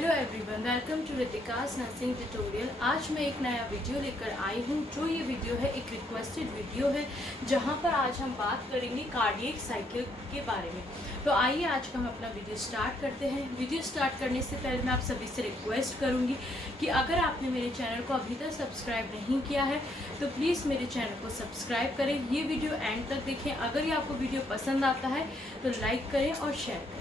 Hello everyone, welcome to Ritika's nursing tutorial. आज मैं एक नया वीडियो लेकर आई हूँ। जो ये वीडियो है एक रिक्वेस्टेड वीडियो है, जहाँ पर आज हम बात करेंगे कार्डियक साइकिल के बारे में। तो आइए आज का हम अपना वीडियो स्टार्ट करते हैं। वीडियो स्टार्ट करने से पहले मैं आप सभी से रिक्वेस्ट करूँगी कि अगर आपने मेरे चैनल को अभी तक सब्सक्राइब नहीं किया है तो प्लीज़ मेरे चैनल को सब्सक्राइब करें। ये वीडियो एंड तक देखें। अगर ये आपको वीडियो पसंद आता है तो लाइक करें और शेयर करें।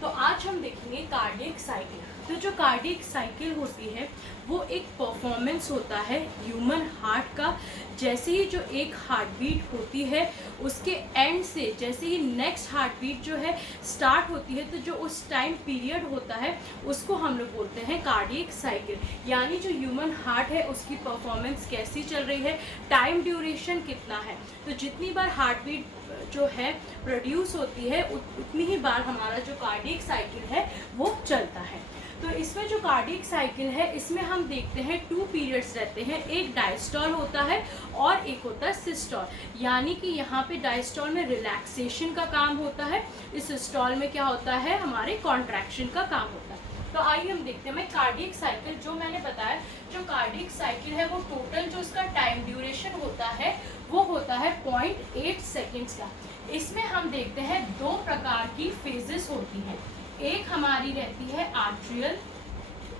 तो आज हम देखेंगे कार्डियक साइकिल। तो जो कार्डियक साइकिल होती है वो एक परफॉर्मेंस होता है ह्यूमन हार्ट का। जैसे ही जो एक हार्ट बीट होती है उसके एंड से जैसे ही नेक्स्ट हार्ट बीट जो है स्टार्ट होती है, तो जो उस टाइम पीरियड होता है उसको हम लोग बोलते हैं कार्डियक साइकिल। यानी जो ह्यूमन हार्ट है उसकी परफॉर्मेंस कैसी चल रही है, टाइम ड्यूरेशन कितना है। तो जितनी बार हार्ट बीट जो है प्रोड्यूस होती है उतनी ही बार हमारा जो कार्डियक साइकिल है वो चलता है। तो इसमें जो कार्डियक साइकिल है इसमें हम देखते हैं 2 पीरियड्स रहते हैं। एक डायस्टॉल होता है और एक होता है सिस्टॉल। यानी कि यहाँ पे डायस्टॉल में रिलैक्सेशन का काम होता है, इस सिस्टॉल में क्या होता है, हमारे कॉन्ट्रैक्शन का काम होता है। तो आइए हम देखते हैं। मैं कार्डियक साइकिल जो मैंने बताया, जो कार्डियक साइकिल है वो टोटल जो उसका टाइम ड्यूरेशन होता है वो होता है 0.8 सेकेंड्स का। इसमें हम देखते हैं 2 प्रकार की फेजेस होती हैं। एक हमारी रहती है आर्ट्रियल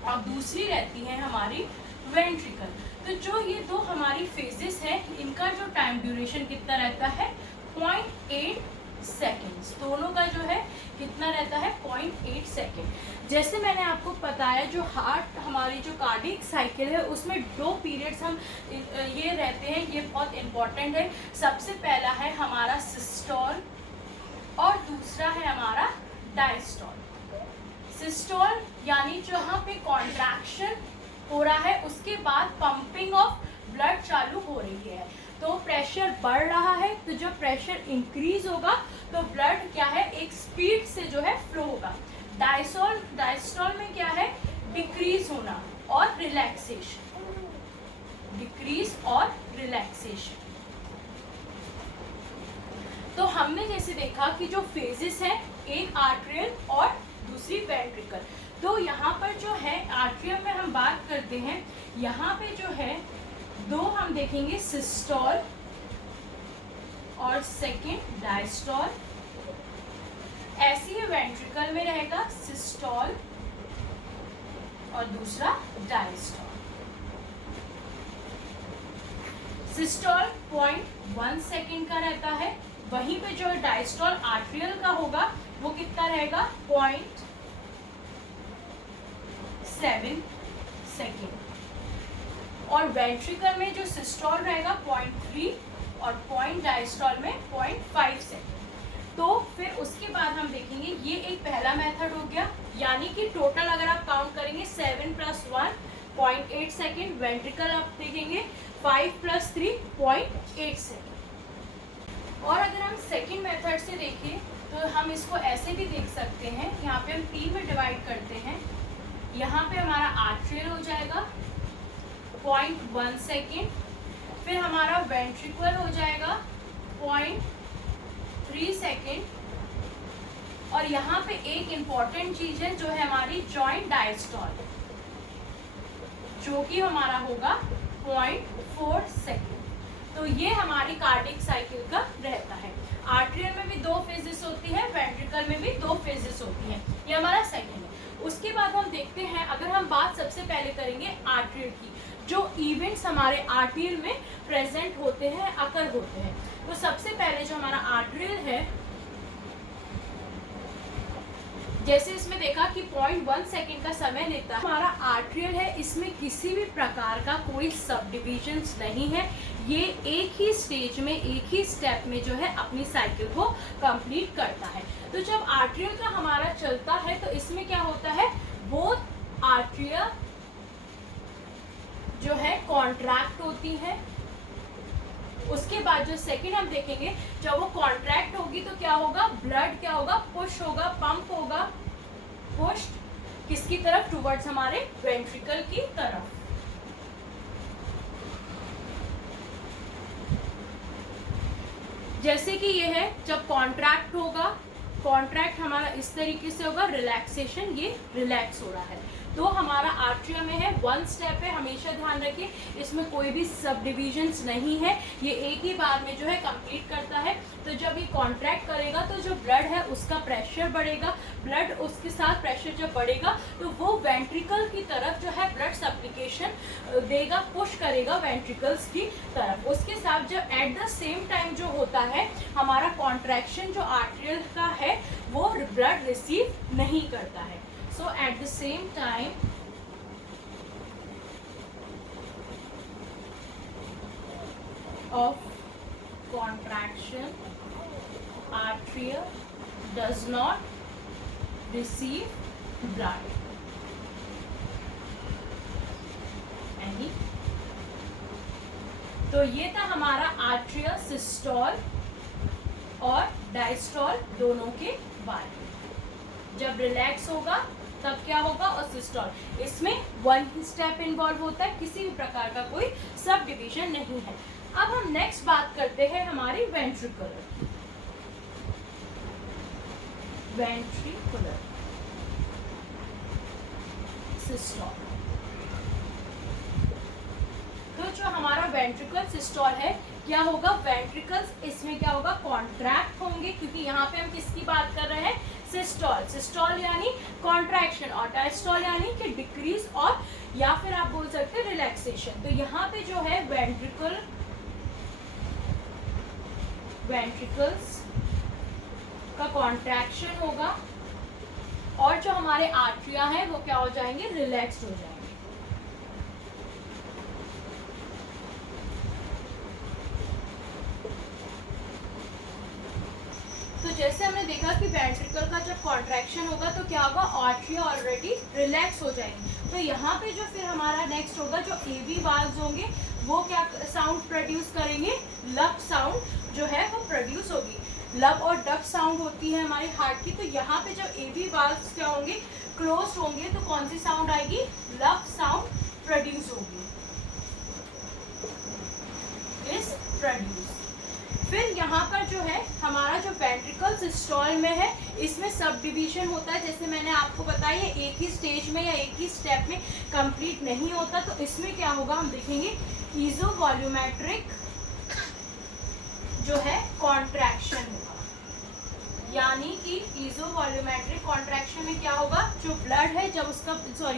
और दूसरी रहती है हमारी वेंट्रिकल। तो जो ये 2 हमारी फेजेस हैं इनका जो टाइम ड्यूरेशन कितना रहता है 0.8 सेकेंड्स। दोनों का जो है कितना रहता है 0.8 सेकेंड। जैसे मैंने आपको बताया जो हार्ट हमारी जो कार्डियक साइकिल है उसमें 2 पीरियड्स हम ये रहते हैं, ये बहुत इंपॉर्टेंट है। सबसे पहला है हमारा सिस्टॉल और दूसरा है हमारा डायस्टॉल। सिस्टॉल यानी जहाँ पे कॉन्ट्रैक्शन हो रहा है उसके बाद पंपिंग ऑफ ब्लड चालू हो रही है, तो प्रेशर बढ़ रहा है। तो जब प्रेशर इंक्रीज होगा तो ब्लड क्या है एक स्पीड से जो है फ्लो होगा। डायस्टॉल में क्या है डिक्रीज होना और रिलैक्सेशन, डिक्रीज और रिलैक्सेशन। तो हमने जैसे देखा कि जो फेजेस है एक आर्ट्रियल और दूसरी वेंट्रिकल। तो यहाँ पर जो है आर्ट्रियल में हम बात करते हैं, यहाँ पे जो है 2 हम देखेंगे सिस्टॉल और सेकेंड डायस्टॉल। ऐसी ही वेंट्रिकल में रहेगा सिस्टॉल और दूसरा डायस्टॉल। सिस्टॉल 0.1 सेकेंड का रहता है, वहीं पे जो डायस्टॉल आर्ट्रियल का होगा वो कितना रहेगा 0.7 सेकेंड। और वेंट्रिकल में जो सिस्टॉल रहेगा 0.3 और डायस्टॉल में 0.5 सेकेंड। तो फिर उसके बाद हम देखेंगे ये एक पहला मेथड हो गया। यानी कि टोटल अगर आप काउंट करेंगे 7 + 1 0.8 सेकेंड, वेंट्रिकल आप देखेंगे 5 + 3 0.8 सेकेंड। और अगर हम सेकेंड मेथड से देखें तो हम इसको ऐसे भी देख सकते हैं। यहाँ पे हम 3 में डिवाइड करते हैं। यहाँ पे हमारा आर्ट्रियल हो जाएगा 0.1 सेकेंड, फिर हमारा वेंट्रिकल हो जाएगा 0.3 सेकेंड, और यहाँ पे एक इम्पॉर्टेंट चीज है जो है हमारी जॉइंट डायस्टॉल, जो कि हमारा होगा 0.4 सेकेंड। तो ये हमारी कार्डियक साइकिल का रहता है। आर्ट्रियल में भी 2 फेजेस होती है, वेंट्रिकल में भी 2 फेजेस होती हैं। ये हमारा सेकेंड है। उसके बाद हम देखते हैं, अगर हम बात सबसे पहले करेंगे आर्ट्रियल की, जो इवेंट्स हमारे आर्ट्रियल में प्रेजेंट होते हैं, अकर होते हैं। तो सबसे पहले जो हमारा आर्ट्रियल है, जैसे इसमें देखा कि 0.1 सेकेंड का समय लेता है, हमारा आर्ट्रियल है, इसमें किसी भी प्रकार का कोई सब डिविजन्स नहीं है। ये एक ही स्टेज में एक ही स्टेप में जो है अपनी साइकिल को कंप्लीट करता है। तो जब आर्ट्रियल का हमारा चलता है तो इसमें क्या होता है, बोथ आर्ट्रिया जो है कॉन्ट्रैक्ट होती है। उसके बाद जो सेकेंड हम देखेंगे, जब वो कॉन्ट्रैक्ट होगी तो क्या होगा, ब्लड क्या होगा, पुश होगा, पंप होगा, पुश किसकी तरफ, टुवर्ड्स हमारे वेंट्रिकल की तरफ। जैसे कि ये है, जब कॉन्ट्रैक्ट होगा कॉन्ट्रैक्ट हमारा इस तरीके से होगा, रिलैक्सेशन ये रिलैक्स हो रहा है। तो हमारा आर्ट्रिया में है, 1 स्टेप है, हमेशा ध्यान रखिए इसमें कोई भी सब डिविजन्स नहीं है, ये एक ही बार में जो है कंप्लीट करता है। तो जब ये कॉन्ट्रैक्ट करेगा तो जो ब्लड है उसका प्रेशर बढ़ेगा, ब्लड उसके साथ प्रेशर जब बढ़ेगा तो वो वेंट्रिकल की तरफ जो है ब्लड सप्लिकेशन देगा, पुश करेगा वेंट्रिकल्स की तरफ। उसके साथ जब एट द सेम टाइम जो होता है हमारा कॉन्ट्रैक्शन जो आर्ट्रियल का है वो ब्लड रिसीव नहीं करता है। So at the same time of contraction, artery does not receive blood. Any? तो ये था हमारा आर्ट्रियल सिस्टोल और डायस्टोल दोनों के बारे में। जब रिलैक्स होगा तब क्या होगा, और सिस्टोल, इसमें 1 स्टेप इन्वॉल्व होता है, किसी भी प्रकार का कोई सब डिवीजन नहीं है। अब हम नेक्स्ट बात करते हैं हमारी वेंट्रिकुलर सिस्टोल। तो जो हमारा वेंट्रिकल सिस्टोल है क्या होगा, वेंट्रिकल्स इसमें क्या होगा, कॉन्ट्रैक्ट होंगे, क्योंकि यहाँ पे हम किसकी बात कर रहे हैं, सिस्टोल। सिस्टोल यानी कॉन्ट्रैक्शन और डायस्टोल यानी कि डिक्रीज और या फिर आप बोल सकते हैं रिलैक्सेशन। तो यहाँ पे जो है वेंट्रिकल्स का कॉन्ट्रैक्शन होगा और जो हमारे आर्टरिया हैं वो क्या हो जाएंगे, रिलैक्स्ड हो जाएंगे। तो जैसे हमने देखा कि वेंट्रिकल का जब कॉन्ट्रैक्शन होगा तो क्या होगा, आर्टरिया ऑलरेडी रिलैक्स हो जाएंगे। तो यहाँ पे जो फिर हमारा नेक्स्ट होगा, जो एवी वाल्व्स होंगे वो क्या साउंड प्रोड्यूस करेंगे, लब साउंड जो है वो प्रोड्यूस होगी। लब और डक साउंड होती है हमारे हार्ट की। तो यहाँ पे जब एवी वाल्व्स क्या होंगे, क्लोज होंगे, तो कौन सी साउंड आएगी, लब साउंड प्रोड्यूस होगी, इज प्रोड्यूस। फिर यहाँ पर जो है हमारा जो वेंट्रिकल सिस्टोल में है इसमें सब डिवीजन होता है, जैसे मैंने आपको बताया ये एक ही स्टेज में या एक ही स्टेप में कंप्लीट नहीं होता। तो इसमें क्या होगा, हम देखेंगे इज़ोवॉल्यूमेट्रिक जो है कॉन्ट्रैक्शन होगा, यानी कि इज़ोवॉल्यूमेट्रिक कॉन्ट्रैक्शन में क्या होगा, जो ब्लड है जब उसका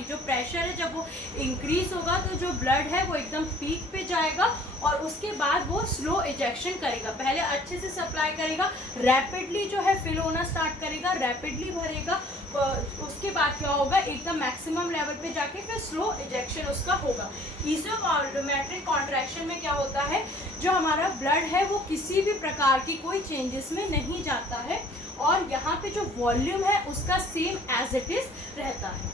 जो प्रेशर है जब वो इंक्रीज होगा तो जो ब्लड है वो एकदम पीक पे जाएगा और उसके बाद वो स्लो इजेक्शन करेगा। पहले अच्छे से सप्लाई करेगा, रैपिडली जो है फिल होना स्टार्ट करेगा, रैपिडली भरेगा, उसके बाद क्या होगा, एकदम मैक्सिमम लेवल पे जाके फिर स्लो इजेक्शन उसका होगा। इज़ोवॉल्यूमेट्रिक कॉन्ट्रैक्शन में क्या होता है, जो हमारा ब्लड है वो किसी भी प्रकार की कोई चेंजेस में नहीं जाता है और यहाँ पे जो वॉल्यूम है उसका सेम एज इट इज रहता है।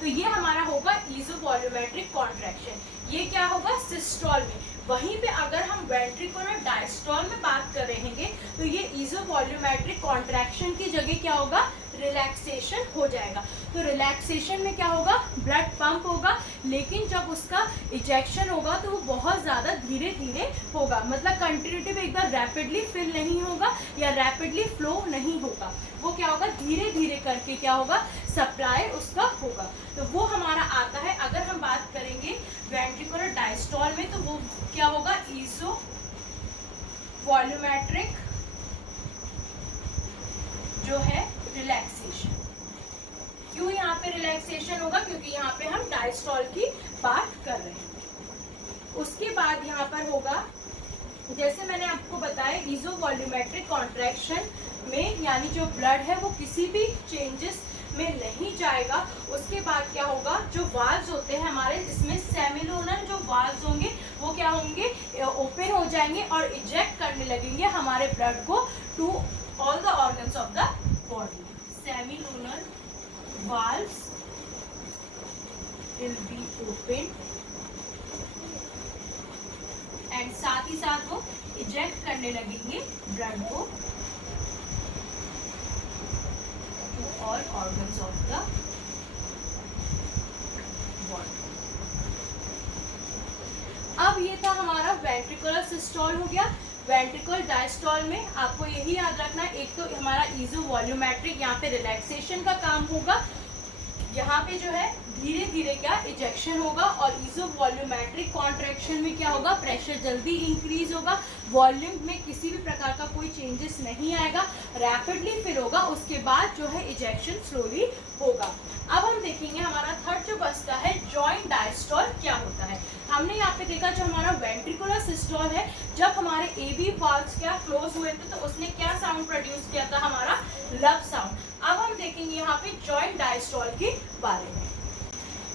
तो ये हमारा होगा इज़ोवॉल्यूमेट्रिक कॉन्ट्रैक्शन। ये क्या होगा, सिस्टोल में। वहीं पे अगर हम वेंट्रिकल और डायस्टोल में बात कर रहेंगे तो ये इज़ोवॉल्यूमेट्रिक कॉन्ट्रैक्शन की जगह क्या होगा, रिलैक्सेशन हो जाएगा। तो रिलैक्सेशन में क्या होगा, ब्लड पंप होगा, लेकिन जब उसका इजेक्शन होगा तो वो बहुत ज़्यादा धीरे धीरे होगा, मतलब कंटिन्यूटिव एकदम रैपिडली फिल नहीं होगा या रैपिडली फ्लो नहीं होगा। वो क्या होगा, धीरे धीरे करके क्या होगा, सप्लाई उसका होगा। तो वो हमारा आता है। अगर हम बात करेंगे वेंट्रिकुलर डायस्टोल में तो वो क्या होगा, इज़ोवॉल्यूमेट्रिक जो है रिलैक्सेशन। क्यों यहाँ पे रिलैक्सेशन होगा, क्योंकि यहाँ पे हम डायस्टोल की बात कर रहे हैं। उसके बाद यहाँ पर होगा, जैसे मैंने आपको बताया इज़ोवॉल्यूमेट्रिक कॉन्ट्रैक्शन में यानी जो ब्लड है वो किसी भी चेंजेस में नहीं जाएगा। उसके बाद क्या होगा, जो वाल्व्स होते हैं हमारे, इसमें सेमिलुनर जो वाल्व्स होंगे वो क्या होंगे, ओपन हो जाएंगे और इजेक्ट करने लगेंगे हमारे ब्लड को to all the organs of the body. Semilunar valves will be open and साथ ही साथ वो इजेक्ट करने लगेंगे ब्लड को to all organs of the body। अब ये था हमारा वेंट्रिकुलर सिस्टोल हो गया। वेंट्रिकल डायस्टॉल में आपको यही याद रखना है, एक तो हमारा इजो वॉल्यूमेट्रिक, यहाँ पे रिलैक्सेशन का काम होगा, यहाँ पे जो है धीरे धीरे क्या इजेक्शन होगा, और इजो वॉल्यूमेट्रिक कॉन्ट्रैक्शन में क्या होगा, प्रेशर जल्दी इंक्रीज होगा, वॉल्यूम में किसी भी प्रकार का कोई चेंजेस नहीं आएगा, रैपिडली फिल होगा, उसके बाद जो है इजेक्शन स्लोली होगा। अब हम देखेंगे हमारा थर्ड जो बचता है जॉइंट डायस्टॉल क्या होता है। हमने यहाँ पे देखा जो हमारा वेंट्रिकुलर सिस्टोल है, जब हमारे एबी वाल्व्स क्या क्लोज हुए थे तो उसने क्या साउंड प्रोड्यूस किया था, हमारा लब साउंड। अब हम देखेंगे यहाँ पे जॉइंट डायस्टॉल के बारे में।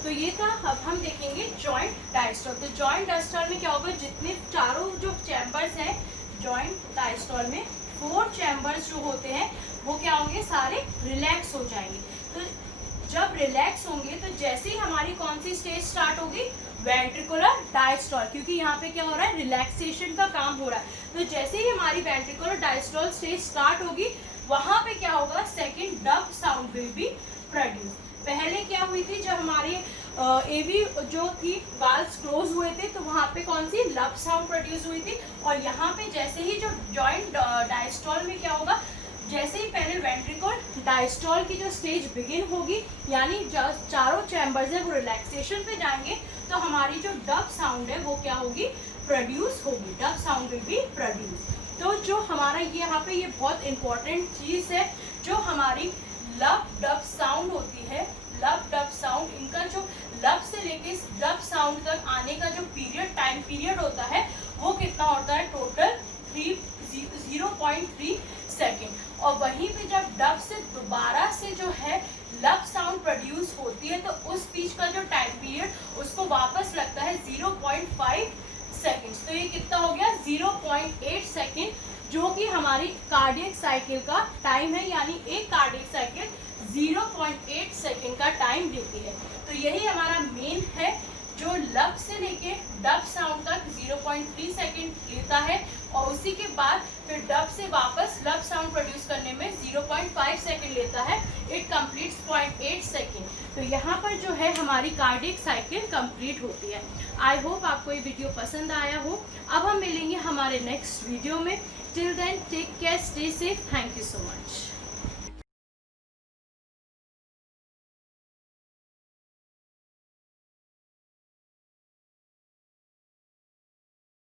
तो ये था, अब हम देखेंगे जॉइंट डायस्टॉल। तो जॉइंट डायस्टॉल में क्या होगा, जितने चारों जो चैम्बर्स हैं जॉइंट डायस्टॉल में 4 चैम्बर्स जो होते हैं वो क्या होंगे, सारे रिलैक्स हो जाएंगे। तो जब रिलैक्स होंगे तो जैसे ही हमारी कौन सी स्टेज स्टार्ट होगी, वेंट्रिकुलर डायस्टॉल, क्योंकि यहाँ पे क्या हो रहा है, रिलैक्सेशन का काम हो रहा है। तो जैसे ही हमारी वेंट्रिकुलर डायस्टॉल स्टेज स्टार्ट होगी, वहां पे क्या होगा, second dub sound will be produce. पहले क्या हुई थी, जब हमारी एवी जो थी वाल्व्स क्लोज हुए थे तो वहां पे कौन सी लब साउंड प्रोड्यूस हुई थी, और यहाँ पे जैसे ही जो जॉइंट डायस्टॉल में क्या होगा, जैसे ही पहले वेंट्रिकल डायस्टॉल की जो स्टेज बिगिन होगी, यानी चारों चैम्बर्स है वो रिलैक्सेशन पे जाएंगे, तो हमारी जो डब साउंड है वो क्या होगी, प्रोड्यूस होगी, dub sound will be produce. तो जो हमारा ये यहाँ पे ये बहुत इंपॉर्टेंट चीज है, जो हमारी लब डब साउंड होती है, लब डब साउंड, इनका जो लब से लेके डब साउंड तक आने का जो पीरियड, टाइम पीरियड होता है वो कितना होता है, टोटल 0.3 सेकेंड। और वहीं पे जब डब से दोबारा से जो है लब साउंड प्रोड्यूस होती है तो उस बीच का जो टाइम पीरियड उसको वापस लगता है 0.5 सेकेंड्स। तो ये कितना हो गया, 0.8 सेकेंड, जो कि हमारी कार्डियक साइकिल का टाइम है, यानी एक कार्डियक साइकिल 0.8 सेकेंड का टाइम देती है। तो यही हमारा मेन है, जो लब से लेके डब साउंड तक 0.3 सेकेंड लेता है, और उसी के बाद फिर डब से वापस लब साउंड प्रोड्यूस करने में 0.5 सेकेंड लेता है। It completes 0.8 second. तो यहाँ पर जो है हमारी कार्डियक साइकिल कंप्लीट होती है। आई होप आपको ये वीडियो पसंद आया हो। अब हम मिलेंगे हमारे नेक्स्ट वीडियो में। Till then take care, stay safe, thank you so much.